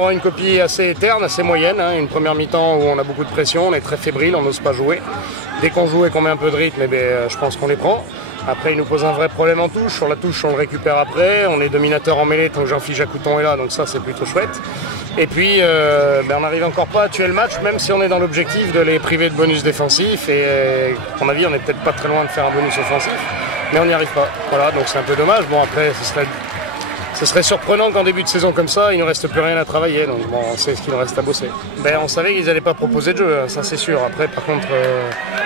On a une copie assez terne, assez moyenne, hein. Une première mi-temps où on a beaucoup de pression, on est très fébrile, on n'ose pas jouer. Dès qu'on joue et qu'on met un peu de rythme, je pense qu'on les prend. Après, il nous pose un vrai problème en touche. Sur la touche, on le récupère après. On est dominateur en mêlée tant que Jean-Philippe Jacouton est là, donc ça, c'est plutôt chouette. Et puis, on n'arrive encore pas à tuer le match, même si on est dans l'objectif de les priver de bonus défensifs. Et à mon avis, on n'est peut-être pas très loin de faire un bonus offensif, mais on n'y arrive pas. Voilà, donc c'est un peu dommage. Bon, après, ce serait surprenant qu'en début de saison comme ça, il ne nous reste plus rien à travailler. Donc bon, c'est ce qu'il nous reste à bosser. On savait qu'ils n'allaient pas proposer de jeu, ça c'est sûr. Après, par contre,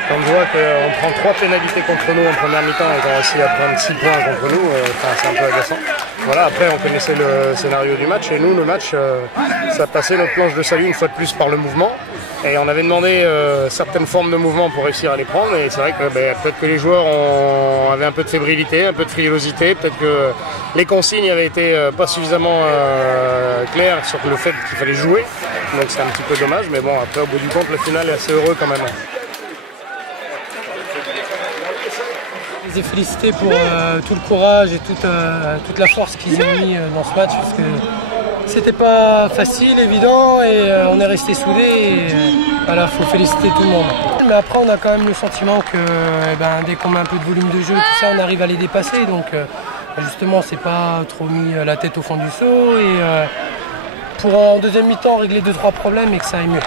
quand on voit qu'on prend 3 pénalités contre nous en première mi-temps et qu'on réussit à prendre 6 points contre nous, c'est un peu agaçant. Voilà, après, on connaissait le scénario du match. Et nous, le match, ça passait notre planche de salut une fois de plus par le mouvement. Et on avait demandé certaines formes de mouvement pour réussir à les prendre. Et c'est vrai que peut-être que les joueurs avaient un peu de fébrilité, un peu de frilosité. Peut-être que les consignes avaient été pas suffisamment claires sur le fait qu'il fallait jouer. Donc c'est un petit peu dommage. Mais bon, après, au bout du compte, le final est assez heureux quand même. Je les ai félicités pour tout le courage et toute la force qu'ils ont mis dans ce match. Parce que c'était pas facile, évident, et on est resté soudés. Voilà, faut féliciter tout le monde. Mais après, on a quand même le sentiment que dès qu'on met un peu de volume de jeu, tout ça, on arrive à les dépasser. Donc, justement, c'est pas trop mis la tête au fond du seau. Et pour en deuxième mi-temps régler 2-3 problèmes et que ça aille mieux.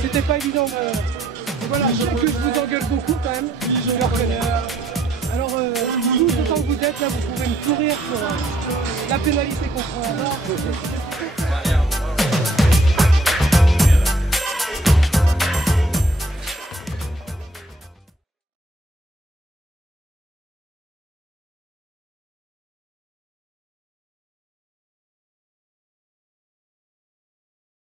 C'était pas évident. Voilà, je sais que je vous engueule beaucoup quand même. Je le reconnais. Alors, tout autant que vous êtes là, vous pouvez me courir sur la pénalité qu'on prend en bas.